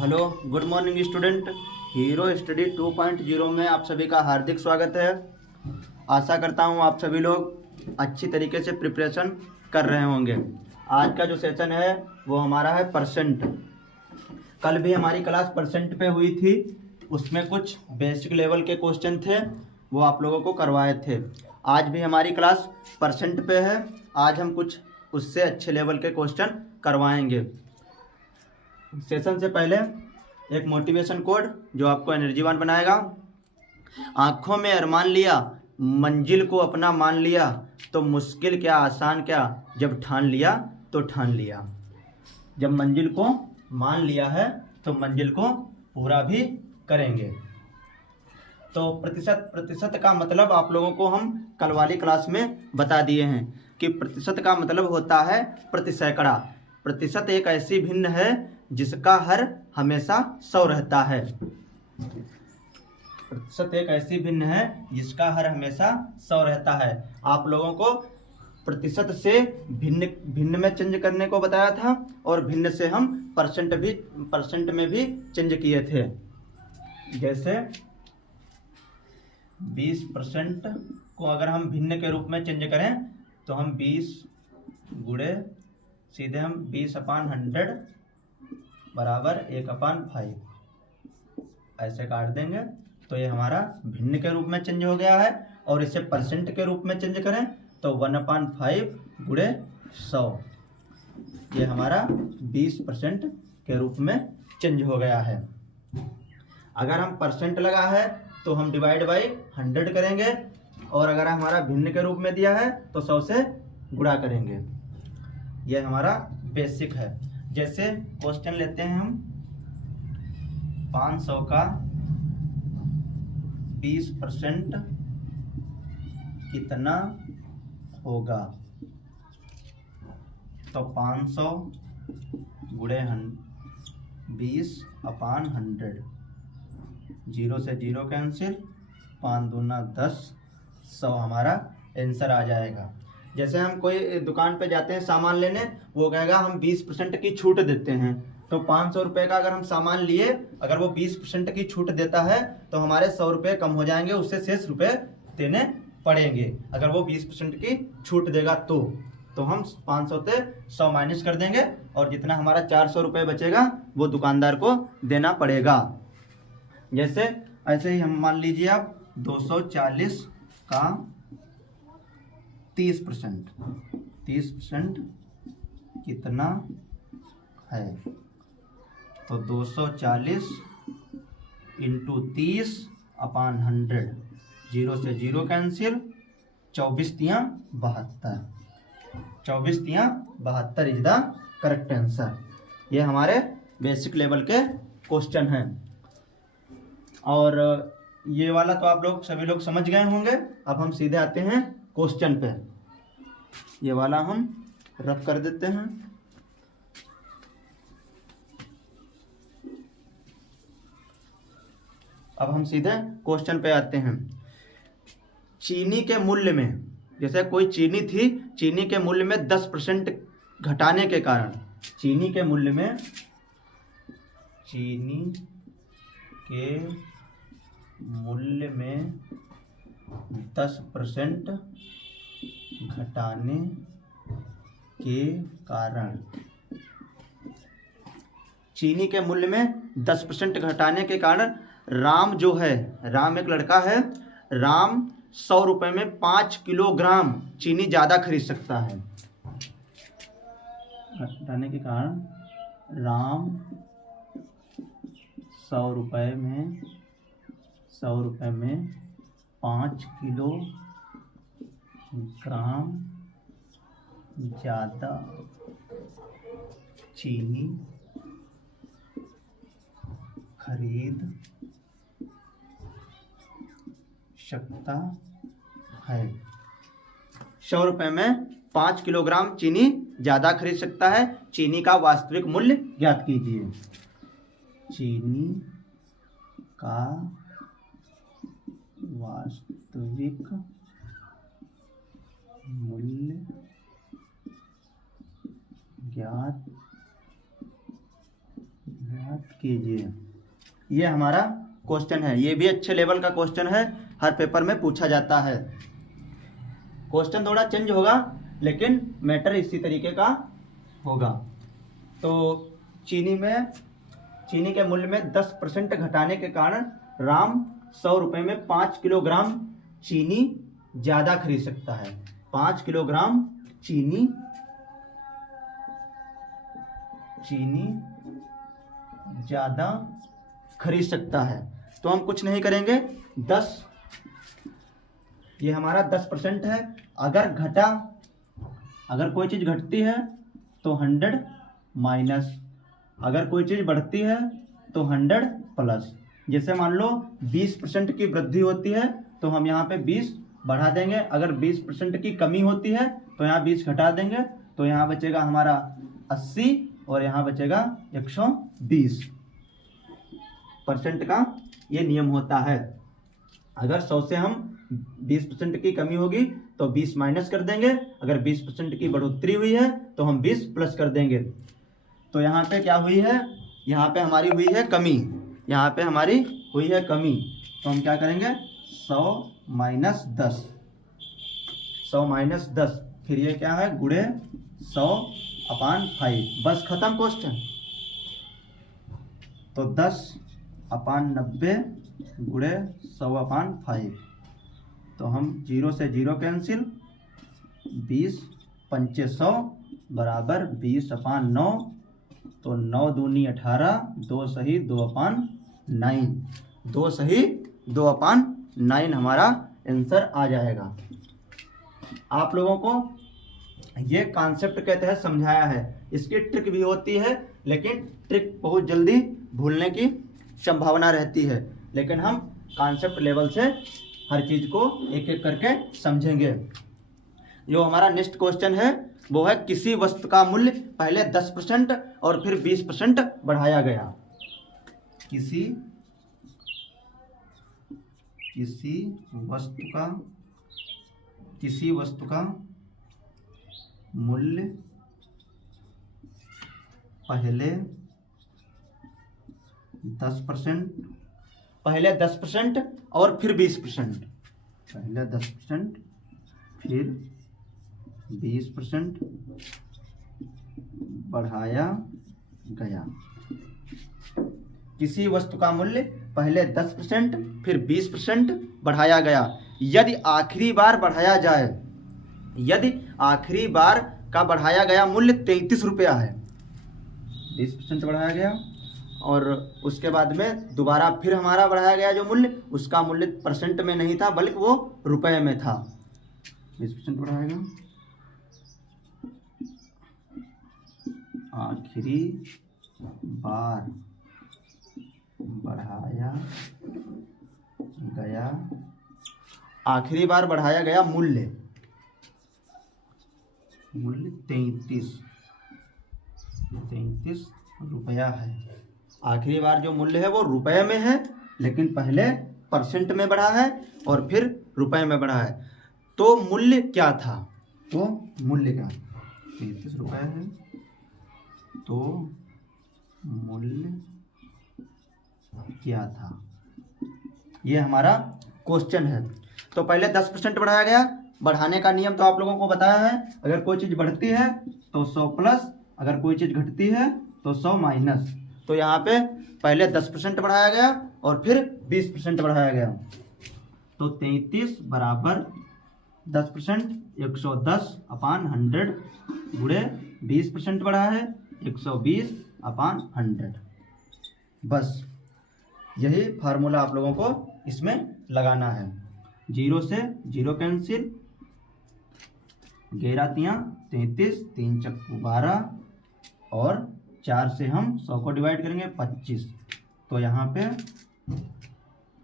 Hello, good morning student. Hero study 2.0 में आप सभी का हार्दिक स्वागत है। आशा करता हूँ आप सभी लोग अच्छी तरीके से प्रिपरेशन कर रहे होंगे। आज का जो सेशन है वो हमारा है परसेंट। कल भी हमारी क्लास परसेंट पे हुई थी, उसमें कुछ बेसिक लेवल के क्वेश्चन थे, वो आप लोगों को करवाए थे। आज भी हमारी क्लास परसेंट पे है। आज हम कुछ उससे अच्छे लेवल के क्वेश्चन करवाएंगे। सेशन से पहले एक मोटिवेशन कोड जो आपको एनर्जीवान बनाएगा। आंखों में अरमान लिया, मंजिल को अपना मान लिया, तो मुश्किल क्या आसान क्या, जब ठान लिया तो ठान लिया। जब मंजिल को मान लिया है तो मंजिल को पूरा भी करेंगे। तो प्रतिशत का मतलब आप लोगों को हम कल वाली क्लास में बता दिए हैं कि प्रतिशत का मतलब होता है प्रति सैकड़ा। प्रतिशत एक ऐसी भिन्न है जिसका हर हमेशा 100 रहता है। प्रतिशत एक ऐसी भिन्न है जिसका हर हमेशा 100 रहता है। आप लोगों को प्रतिशत से भिन्न में चेंज करने को बताया था और भिन्न से हम परसेंट में भी चेंज किए थे। जैसे 20% को अगर हम भिन्न के रूप में चेंज करें तो हम 20 गुणे सीधे हम 20/100 बराबर 1/5 ऐसे काट देंगे, तो ये हमारा भिन्न के रूप में चेंज हो गया है। और इसे परसेंट के रूप में चेंज करें तो 1/5 गुणे 100, ये हमारा 20% के रूप में चेंज हो गया है। अगर हम परसेंट लगा है तो हम डिवाइड बाई 100 करेंगे, और अगर हमारा भिन्न के रूप में दिया है तो 100 से गुणा करेंगे। यह हमारा बेसिक है। जैसे क्वेश्चन लेते हैं हम, 500 का 20% कितना होगा। तो 500 गुणे 20/100, 0 से 0 कैंसिल, 5 दूना 10, 100 हमारा आंसर आ जाएगा। जैसे हम कोई दुकान पे जाते हैं सामान लेने, वो कहेगा हम 20% की छूट देते हैं। तो 500 रुपये का अगर हम सामान लिए, अगर वो 20% की छूट देता है तो हमारे 100 रुपये कम हो जाएंगे, उससे शेष रुपये देने पड़ेंगे। अगर वो 20% की छूट देगा तो हम 500 से 100 माइनस कर देंगे, और जितना हमारा 400 रुपये बचेगा वो दुकानदार को देना पड़ेगा। जैसे ऐसे ही हम मान लीजिए आप 240 का 30% कितना है। तो 240 इंटू 30/100, 0 से 0 cancel, 24 तियाँ 72, 24 तियाँ 72 is the correct answer. ये हमारे बेसिक लेवल के क्वेश्चन हैं। और ये वाला तो आप लोग सभी लोग समझ गए होंगे। अब हम सीधे आते हैं क्वेश्चन पे। ये वाला हम रख कर देते हैं। अब हम सीधे क्वेश्चन पे आते हैं। चीनी के मूल्य में, जैसे कोई चीनी थी, चीनी के मूल्य में 10% घटाने के कारण, चीनी के मूल्य में 10% घटाने के कारण, चीनी के मूल्य में 10% घटाने के कारण राम जो है, राम एक लड़का है, राम 100 रुपये में 5 किलोग्राम चीनी ज़्यादा खरीद सकता है। घटाने के कारण राम 100 रुपये में 5 किलोग्राम ज़्यादा चीनी खरीद सकता है। 100 रुपये में 5 किलोग्राम चीनी ज़्यादा खरीद सकता है। चीनी का वास्तविक मूल्य ज्ञात कीजिए। चीनी का वास्तविक मूल्य ज्ञात कीजिए। ये हमारा क्वेश्चन है, ये भी अच्छे लेवल का क्वेश्चन है, हर पेपर में पूछा जाता है। क्वेश्चन थोड़ा चेंज होगा लेकिन मैटर इसी तरीके का होगा। तो चीनी के मूल्य में 10% घटाने के कारण राम 100 रुपये में 5 किलोग्राम चीनी ज़्यादा खरीद सकता है। 5 किलोग्राम चीनी ज़्यादा खरीद सकता है। तो हम कुछ नहीं करेंगे, 10, ये हमारा 10% है। अगर कोई चीज़ घटती है तो 100 माइनस, अगर कोई चीज़ बढ़ती है तो 100 प्लस। जैसे मान लो 20% की वृद्धि होती है तो हम यहाँ पे 20 बढ़ा देंगे, अगर 20% की कमी होती है तो यहाँ 20 घटा देंगे, तो यहाँ बचेगा हमारा 80 और यहाँ बचेगा 120% का ये नियम होता है। अगर 100 से हम 20% की कमी होगी तो 20 माइनस कर देंगे, अगर 20% की बढ़ोतरी हुई है तो हम 20 प्लस कर देंगे। तो यहाँ पे क्या हुई है, यहाँ पे हमारी हुई है कमी, यहाँ पे हमारी हुई है कमी, तो हम क्या करेंगे 100 माइनस 10, 100 माइनस 10, फिर ये क्या है गुणे 100/5, बस खत्म क्वेश्चन। तो 10/90 गुणे 100/5, तो हम 0 से 0 कैंसिल, 20 पंचे 100 बराबर 20/9, तो 9 दूनी 18, 2 सही 2/9, 2 सही 2/9 हमारा आंसर आ जाएगा। आप लोगों को ये कॉन्सेप्ट के तहत समझाया है, इसकी ट्रिक भी होती है लेकिन ट्रिक बहुत जल्दी भूलने की संभावना रहती है, लेकिन हम कॉन्सेप्ट लेवल से हर चीज़ को एक एक करके समझेंगे। जो हमारा नेक्स्ट क्वेश्चन है वो है किसी वस्तु का मूल्य पहले 10% और फिर 20% बढ़ाया गया। किसी वस्तु का मूल्य पहले 10% और फिर 20%, पहले 10% फिर 20% बढ़ाया गया। किसी वस्तु का मूल्य पहले 10% फिर 20% बढ़ाया गया। यदि आखिरी बार का बढ़ाया गया मूल्य 33 रुपया है, 20% बढ़ाया गया और उसके बाद में दोबारा फिर हमारा बढ़ाया गया जो मूल्य, उसका मूल्य परसेंट में नहीं था बल्कि वो रुपए में था। 20% बढ़ाया गया, आखिरी बार बढ़ाया गया मूल्य 33 रुपया है। आखिरी बार जो मूल्य है वो रुपए में है लेकिन पहले परसेंट में बढ़ा है और फिर रुपए में बढ़ा है। तो मूल्य क्या था, 33 रुपए है, तो मूल्य क्या था, ये हमारा क्वेश्चन है। तो पहले 10% बढ़ाया गया, बढ़ाने का नियम तो आप लोगों को बताया है, अगर कोई चीज़ बढ़ती है तो 100 प्लस, अगर कोई चीज़ घटती है तो 100 माइनस। तो यहाँ पे पहले 10% बढ़ाया गया और फिर 20% बढ़ाया गया, तो 33 बराबर 10%, 110/100 गुणे 20% बढ़ा है 120/100। बस यही फार्मूला आप लोगों को इसमें लगाना है। 0 से 0 कैंसिल, 11 तियाँ 33, 3 चक्कू 12 और 4 से हम 100 को डिवाइड करेंगे 25, तो यहाँ पे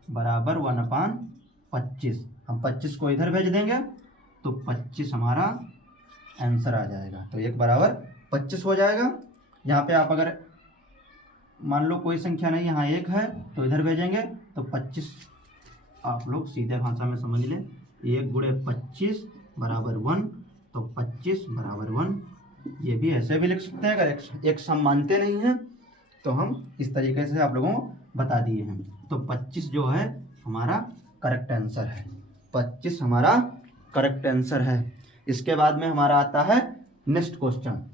बराबर 1/25। हम 25 को इधर भेज देंगे तो 25 हमारा आंसर आ जाएगा, तो 1 बराबर 25 हो जाएगा। यहाँ पे आप अगर मान लो कोई संख्या नहीं, यहाँ 1 है तो इधर भेजेंगे तो 25, आप लोग सीधे भाषा में समझ लें, 1 गुणे 25 बराबर 1, तो 25 बराबर 1। ये भी ऐसे भी लिख सकते हैं, अगर एक सम मानते नहीं हैं तो हम इस तरीके से आप लोगों को बता दिए हैं। तो 25 जो है हमारा करेक्ट आंसर है। 25 हमारा करेक्ट आंसर है। इसके बाद में हमारा आता है नेक्स्ट क्वेश्चन।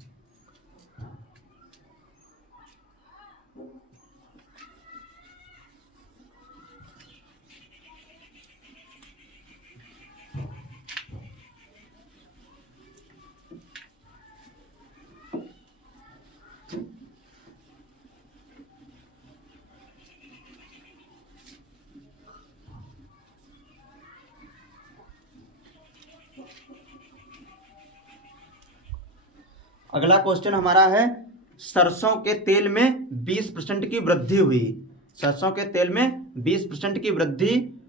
अगला क्वेश्चन हमारा है, सरसों के तेल में 20% की वृद्धि हुई। सरसों के तेल में 20% की वृद्धि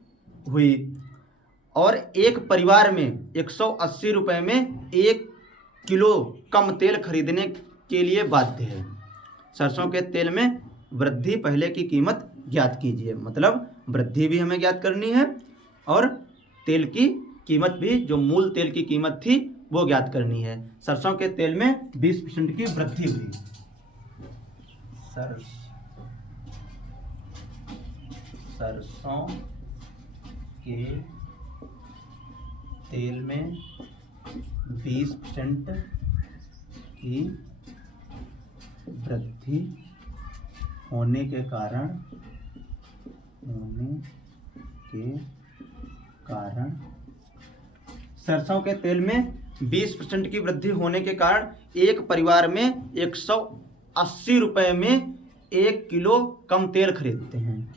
हुई और एक परिवार में 180 रुपये में 1 किलो कम तेल खरीदने के लिए बाध्य है। सरसों के तेल में वृद्धि पहले की कीमत ज्ञात कीजिए। मतलब वृद्धि भी हमें ज्ञात करनी है और तेल की कीमत भी, जो मूल तेल की कीमत थी वो ज्ञात करनी है। सरसों के तेल में 20% की वृद्धि हुई। सरसों के तेल में 20% की वृद्धि होने के कारण सरसों के तेल में 20% की वृद्धि होने के कारण एक परिवार में 180 रुपये में 1 किलो कम तेल खरीदते हैं।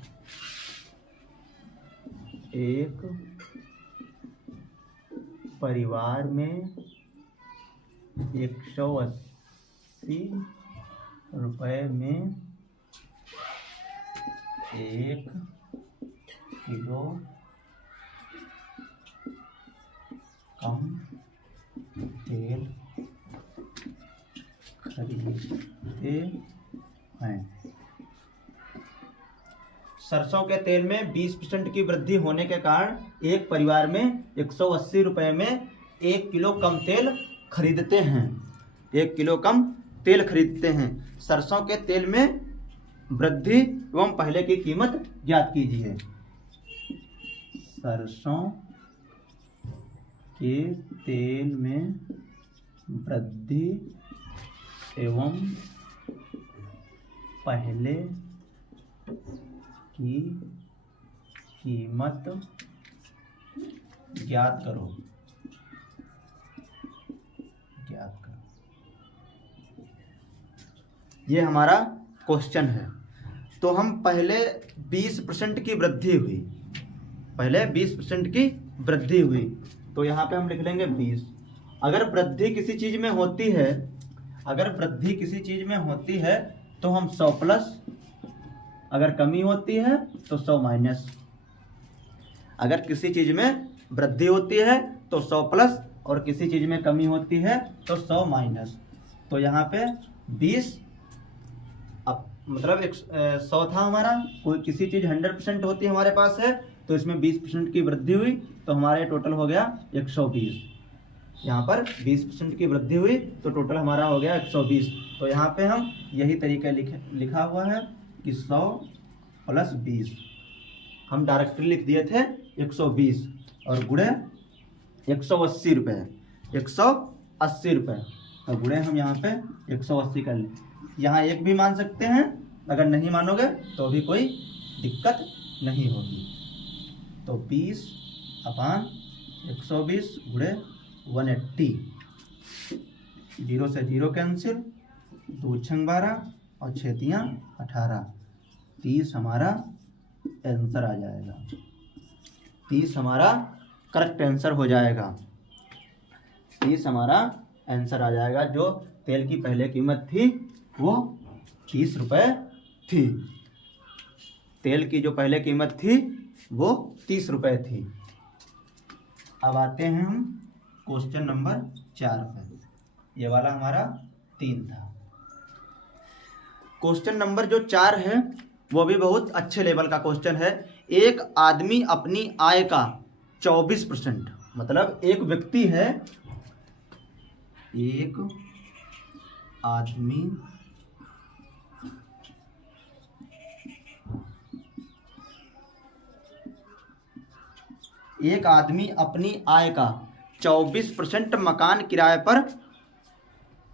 एक परिवार में 180 रुपये में 1 किलो कम तेल खरीदते हैं। सरसों के तेल में 20% की वृद्धि होने के कारण एक परिवार में 180 रुपये में 1 किलो कम तेल खरीदते हैं। 1 किलो कम तेल खरीदते हैं। सरसों के तेल में वृद्धि एवं पहले की कीमत ज्ञात कीजिए। सरसों के तेल में वृद्धि एवं पहले की कीमत ज्ञात करो। ये हमारा क्वेश्चन है। तो हम पहले 20% की वृद्धि हुई, पहले 20% की वृद्धि हुई, तो यहाँ पे हम लिख लेंगे 20। अगर वृद्धि किसी चीज में होती है, अगर वृद्धि किसी चीज में होती है तो हम 100 प्लस, अगर कमी होती है तो 100 माइनस। अगर किसी चीज में वृद्धि होती है तो 100 प्लस और किसी चीज में कमी होती है तो 100 माइनस। तो यहाँ पे 20 मतलब 100 था हमारा, कोई किसी चीज 100% होती है हमारे पास है तो इसमें 20% की वृद्धि हुई तो हमारे टोटल हो गया 120। यहाँ पर 20% की वृद्धि हुई तो टोटल हमारा हो गया 120। तो यहाँ पे हम यही तरीका लिखा हुआ है कि 100 प्लस 20, हम डायरेक्टली लिख दिए थे 120 और गुणे 180 रुपये, 180 रुपये और गुणे हम यहाँ पे 180 कर लें। यहाँ एक भी मान सकते हैं, अगर नहीं मानोगे तो भी कोई दिक्कत नहीं होगी। तो 20/120 गुणे 180, 0 से 0 कैंसिल, 2 छंग 12 और 6 तियाँ 18, 30 हमारा आंसर आ जाएगा। 30 हमारा करेक्ट आंसर हो जाएगा। 30 हमारा आंसर आ जाएगा। जो तेल की पहले कीमत थी वो 30 रुपये थी। तेल की जो पहले कीमत थी वो 30 रुपये थी। अब आते हैं हम क्वेश्चन नंबर 4 पे। ये वाला हमारा 3 था। क्वेश्चन नंबर जो 4 है वो भी बहुत अच्छे लेवल का क्वेश्चन है। एक आदमी अपनी आय का 24%, मतलब एक व्यक्ति है, एक आदमी एक आदमी अपनी आय का 24% मकान किराए पर,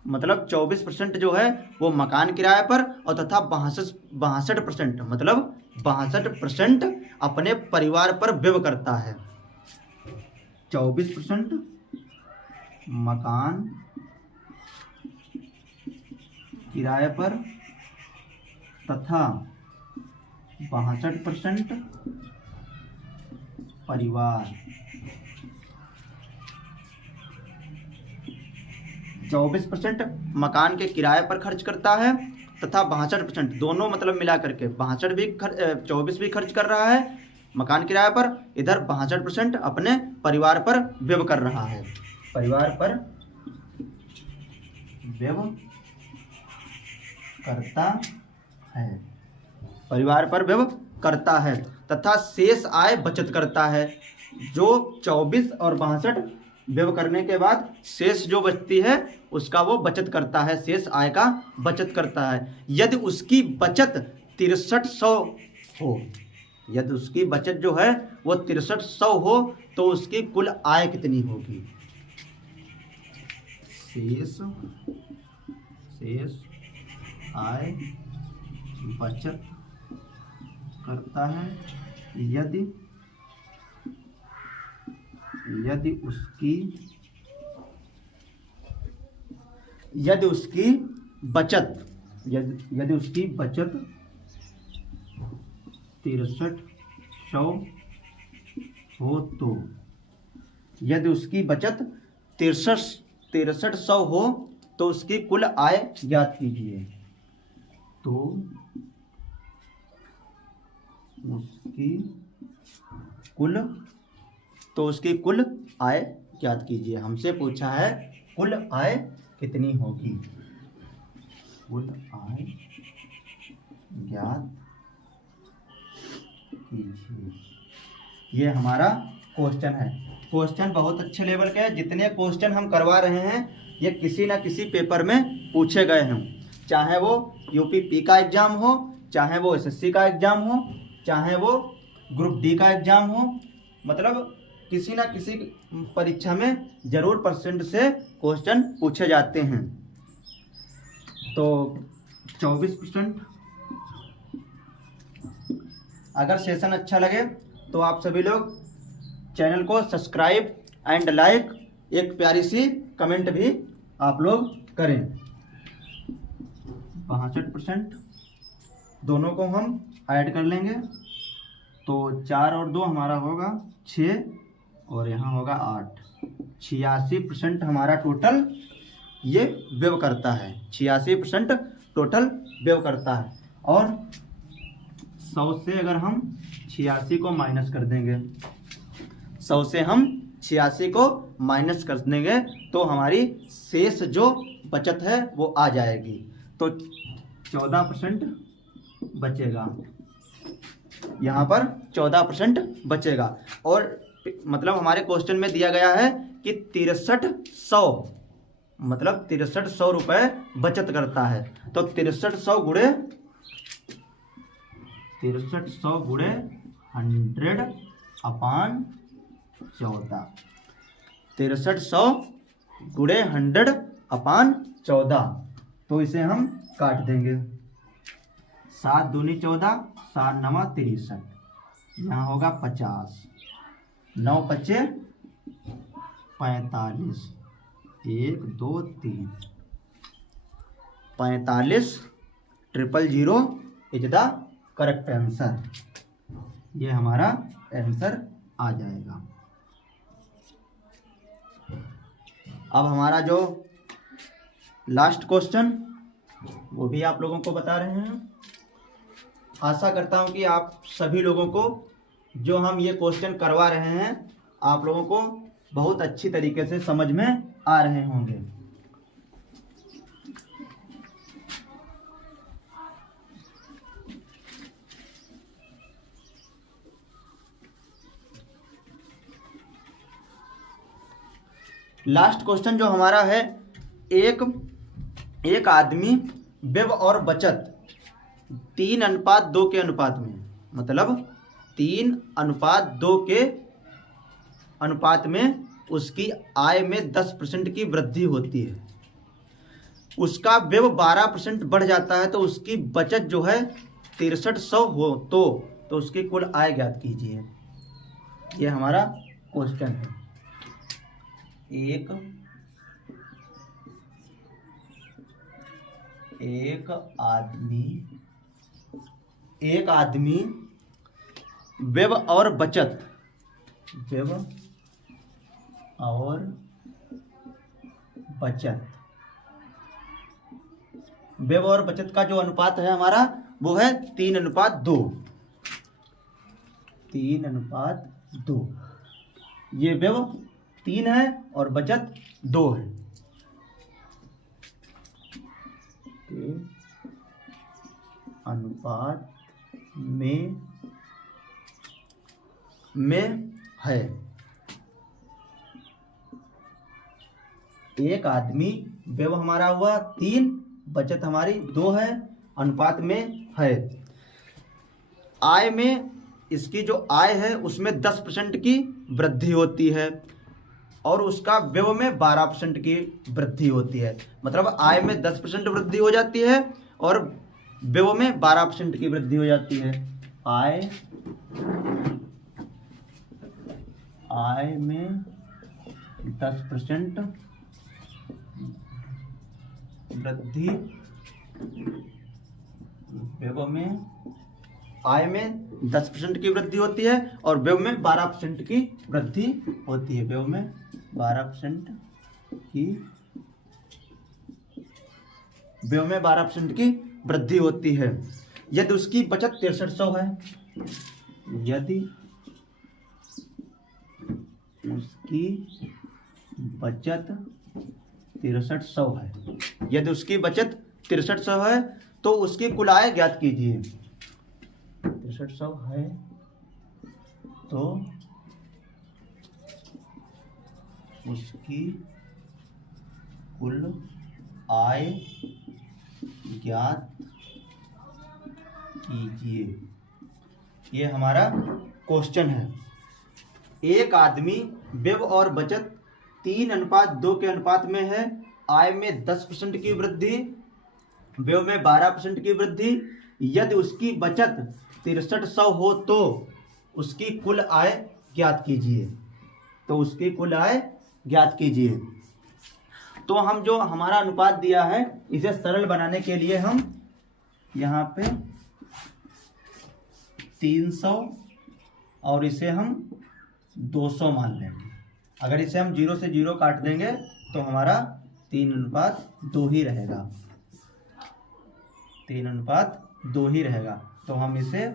मतलब 24% जो है वो मकान किराए पर और तथा 62% मतलब 62% अपने परिवार पर व्यय करता है। 24% मकान किराए पर तथा 62% परिवार। 24% मकान के किराए पर खर्च करता है तथा 62% दोनों मतलब मिला करके 24 भी खर्च कर रहा है मकान किराए पर, इधर 62% अपने परिवार पर व्यय कर रहा है। परिवार पर व्यय करता है, परिवार पर व्यय करता है तथा शेष आय बचत करता है। जो 24 और 62 व्यय करने के बाद शेष जो बचती है उसका वो बचत करता है, शेष आय का बचत करता है। यदि उसकी बचत 6300 हो, यदि उसकी बचत जो है वो 6300 हो तो उसकी कुल आय कितनी होगी? शेष आय बचत करता है यदि उसकी बचत 6300 हो तो, यदि उसकी बचत 6300 हो तो उसकी कुल आय ज्ञात कीजिए। तो उसकी कुल आय ज्ञात कीजिए। हमसे पूछा है कुल आय कितनी होगी, कुल आय ज्ञात कीजिए। ये हमारा क्वेश्चन है। क्वेश्चन बहुत अच्छे लेवल के हैं। जितने क्वेश्चन हम करवा रहे हैं ये किसी ना किसी पेपर में पूछे गए हैं, चाहे वो यूपी का एग्जाम हो, चाहे वो एसएससी का एग्जाम हो, चाहे वो ग्रुप डी का एग्जाम हो, मतलब किसी ना किसी परीक्षा में जरूर परसेंट से क्वेश्चन पूछे जाते हैं। तो 24%। अगर सेशन अच्छा लगे तो आप सभी लोग चैनल को सब्सक्राइब एंड लाइक, एक प्यारी सी कमेंट भी आप लोग करें। 62% दोनों को हम ऐड कर लेंगे तो 4 और 2 हमारा होगा 6 और यहाँ होगा 8। 86% हमारा टोटल ये व्यय करता है, 86% टोटल व्यय करता है। और 100 से अगर हम 86 को माइनस कर देंगे, 100 से हम 86 को माइनस कर देंगे तो हमारी शेष जो बचत है वो आ जाएगी। तो 14% बचेगा, यहाँ पर 14% बचेगा। और मतलब हमारे क्वेश्चन में दिया गया है कि 6300 मतलब 6300 रुपये बचत करता है। तो 6300 गुणे 100/14, 6300 गुणे 100/14। तो इसे हम काट देंगे। 7 दूनी 14, 7 नवा 63, यहाँ होगा 50, 9 बचे 45, 1 2 3, 45 000 इज द करेक्ट आंसर। ये हमारा आंसर आ जाएगा। अब हमारा जो लास्ट क्वेश्चन वो भी आप लोगों को बता रहे हैं। आशा करता हूं कि आप सभी लोगों को जो हम ये क्वेश्चन करवा रहे हैं आप लोगों को बहुत अच्छी तरीके से समझ में आ रहे होंगे। लास्ट क्वेश्चन जो हमारा है, एक आदमी व्यय और बचत 3:2 के अनुपात में, मतलब 3:2 के अनुपात में उसकी आय में 10% की वृद्धि होती है, उसका व्यय 12% बढ़ जाता है, तो उसकी बचत जो है 6300 हो तो उसकी कुल आय ज्ञात कीजिए। ये हमारा क्वेश्चन है। एक आदमी व्यय और बचत का जो अनुपात है हमारा वो है 3:2। 3:2। ये व्यय 3 है और बचत 2 है। के अनुपात में है। एक आदमी व्यय हमारा हुआ 3, बचत हमारी 2 है, अनुपात में है। आय में इसकी जो आय है उसमें 10% की वृद्धि होती है और उसका व्यय में 12% की वृद्धि होती है। मतलब आय में 10% वृद्धि हो जाती है और व्यय में 12% की वृद्धि हो जाती है। आय में 10% वृद्धि, व्यय में आय में 10% की वृद्धि होती है और व्यय में 12% की वृद्धि होती है। व्यय में 12% की वृद्धि होती है। यदि उसकी बचत 6300 है, यदि उसकी बचत 6300 है, यदि उसकी बचत 6300 है तो उसकी कुल आय ज्ञात कीजिए। 6300 है तो उसकी कुल आय ज्ञात कीजिए। ये हमारा क्वेश्चन है। एक आदमी व्यय और बचत 3:2 के अनुपात में है। आय में 10% की वृद्धि, व्यय में 12% की वृद्धि। यदि उसकी बचत 6300 हो तो उसकी कुल आय ज्ञात कीजिए। तो उसकी कुल आय ज्ञात कीजिए। तो हम जो हमारा अनुपात दिया है इसे सरल बनाने के लिए हम यहाँ पे 300 और इसे हम 200 मान लेंगे। अगर इसे हम 0 से 0 काट देंगे तो हमारा 3:2 ही रहेगा। 3:2 ही रहेगा। तो हम इसे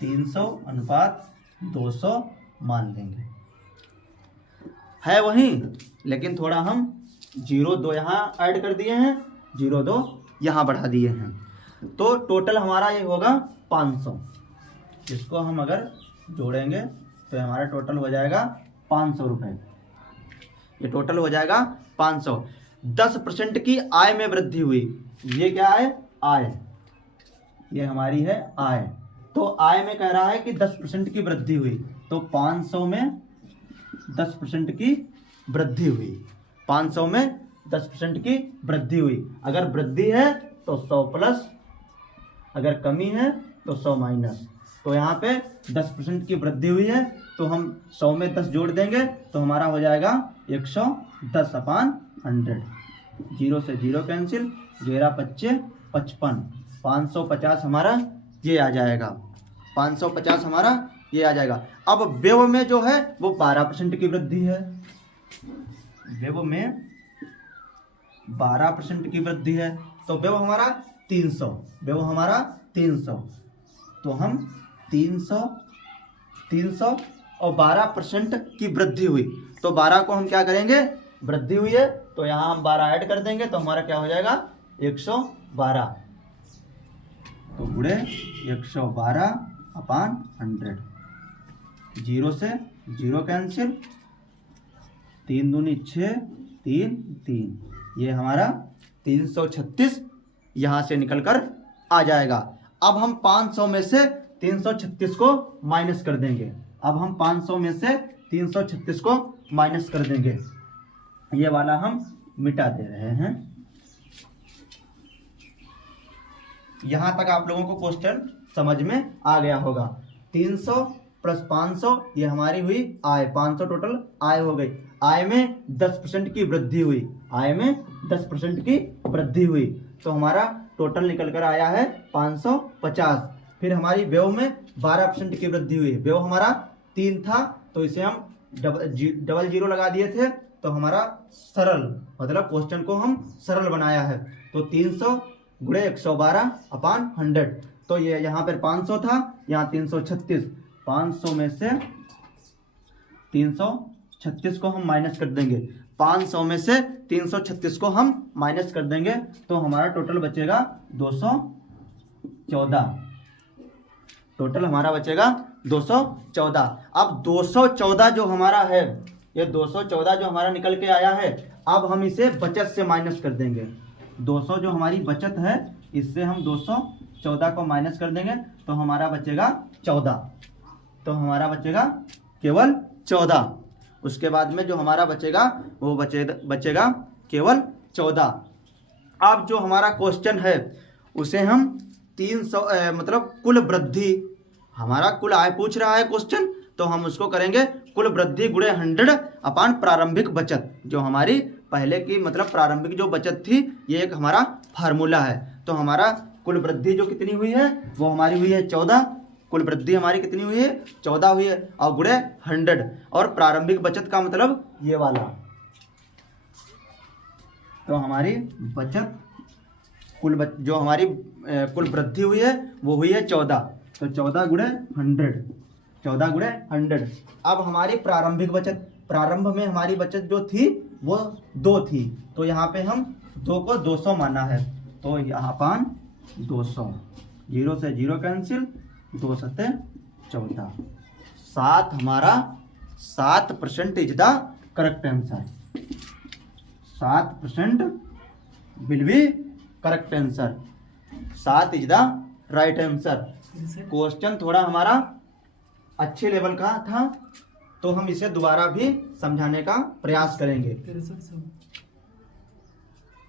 300:200 मान लेंगे। है वही, लेकिन थोड़ा हम 0:2 यहाँ ऐड कर दिए हैं, 0:2 यहाँ बढ़ा दिए हैं। तो टोटल हमारा ये होगा 500। इसको हम अगर जोड़ेंगे तो हमारा टोटल हो जाएगा 500 रुपये। ये टोटल हो जाएगा 500। 10% की आय में वृद्धि हुई। ये क्या है? आय। ये हमारी है आय। तो आय में कह रहा है कि 10% की वृद्धि हुई, तो 500 में 10% की वृद्धि हुई। 500 में 10% की वृद्धि हुई। अगर वृद्धि है तो 100 प्लस, अगर कमी है तो 100 माइनस। तो यहाँ पे 10% की वृद्धि हुई है तो हम 100 में 10 जोड़ देंगे तो हमारा हो जाएगा 110/100। 0 से 0 कैंसिल, 11×5 = 55। 550 हमारा ये आ जाएगा। 550 हमारा ये आ जाएगा। अब व्यय में जो है वो 12% की वृद्धि है। व्यय में 12% की वृद्धि है तो व्यय हमारा 300। व्यय हमारा 300। तो हम 300 और 12% की वृद्धि हुई तो 12 को हम क्या करेंगे? वृद्धि हुई है तो यहाँ हम 12 ऐड कर देंगे तो हमारा क्या हो जाएगा? 112। तो गुणे 112/100। 0 से 0 कैंसिल, 3 दूनी 6, 3 3। ये हमारा 336 यहाँ से निकलकर आ जाएगा। अब हम 500 में से 336 को माइनस कर देंगे। अब हम 500 में से 336 को माइनस कर देंगे। ये वाला हम मिटा दे रहे हैं। यहां तक आप लोगों को क्वेश्चन समझ में आ गया होगा। 300 प्लस 500 ये हमारी हुई आय, 500 टोटल आय हो गई। आय में 10% की वृद्धि हुई, आय में 10% की वृद्धि हुई, तो हमारा टोटल निकल कर आया है 550। फिर हमारी व्यय में 12% की वृद्धि हुई। व्यय हमारा 3 था तो इसे हम डबल जीरो लगा दिए थे, तो हमारा सरल मतलब क्वेश्चन को हम सरल बनाया है। तो 300 गुणे 112 अपान 100, तो ये यहाँ पर 500 था, यहाँ 336। 500 में से 336 को हम माइनस कर देंगे। 500 में से 336 को हम माइनस कर देंगे तो हमारा टोटल बचेगा 214। टोटल हमारा बचेगा 214। अब 214 जो हमारा है, ये 214 जो हमारा निकल के आया है, अब हम इसे बचत से माइनस कर देंगे। 200 जो हमारी बचत है, इससे हम 214 को माइनस कर देंगे तो हमारा बचेगा 14। तो हमारा बचेगा केवल 14। उसके बाद में जो हमारा बचेगा वो बचेगा केवल 14। अब जो हमारा क्वेश्चन है उसे हम 300 मतलब कुल वृद्धि, हमारा कुल आय पूछ रहा है क्वेश्चन, तो हम उसको करेंगे कुल वृद्धि गुणे 100 अपान प्रारंभिक बचत। जो हमारी पहले की मतलब प्रारंभिक जो बचत थी, ये एक हमारा फार्मूला है। तो हमारा कुल वृद्धि जो कितनी हुई है वो हमारी हुई है 14। कुल वृद्धि हमारी कितनी हुई है 14 हुई है, और गुणे 100, और प्रारंभिक बचत का मतलब ये वाला। तो हमारी बचत जो हमारी कुल वृद्धि हुई है वो हुई है 14, तो 14 गुणे 100, 14 गुणे 100। अब हमारी प्रारंभिक बचत, प्रारंभ में हमारी बचत जो थी वो 2 थी, तो यहाँ पे हम 2 को 200 माना है, तो यहाँ पान 200, 0 से 0 कैंसिल, 2 सत्ते 14। 7 हमारा 7% is the correct answer. 7% will be correct answer. 7 is the right answer. Question थोड़ा हमारा अच्छे लेवल का था, तो हम इसे दोबारा भी समझाने का प्रयास करेंगे।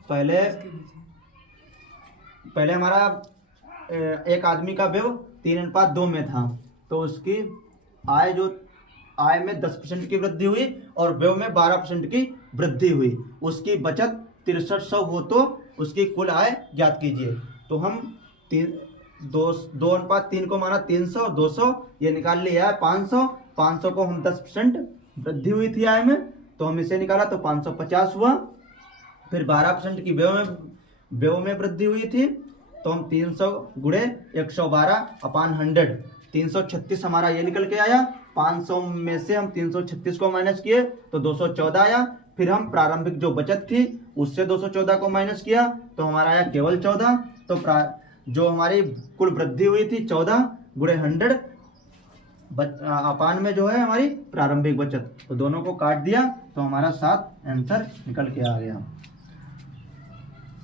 पहले हमारा एक आदमी का व्यय 3:2 में था, तो उसकी आय में 10% की वृद्धि हुई और व्यय में 12% की वृद्धि हुई। उसकी बचत 6300 हो तो उसकी कुल आय ज्ञात कीजिए। तो हम 2:3 को माना 300, 200 ये निकाल लिया है 500। 500 को हम 10% वृद्धि हुई थी आय में, तो हम इसे निकाला तो 550 हुआ। फिर 12% की व्यय में वृद्धि हुई थी, तो हम 300 गुणे 112 अपान 100, 336 हमारा ये निकल के आया। 500 में से हम 336 को माइनस किए तो 214 आया। फिर हम प्रारंभिक जो बचत थी उससे 214 को माइनस किया तो हमारा आया केवल 14। तो जो हमारी कुल वृद्धि हुई थी 14 गुणे 100 अपान में जो है हमारी प्रारंभिक बचत, तो दोनों को काट दिया तो हमारा 7 आंसर निकल के आ गया।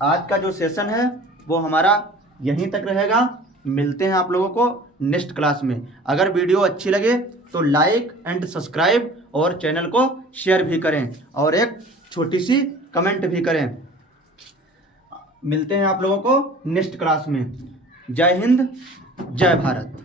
आज का जो सेशन है वो हमारा यहीं तक रहेगा। मिलते हैं आप लोगों को नेक्स्ट क्लास में। अगर वीडियो अच्छी लगे तो लाइक एंड सब्सक्राइब और चैनल को शेयर भी करें और एक छोटी सी कमेंट भी करें। मिलते हैं आप लोगों को नेक्स्ट क्लास में। जय हिंद, जय भारत।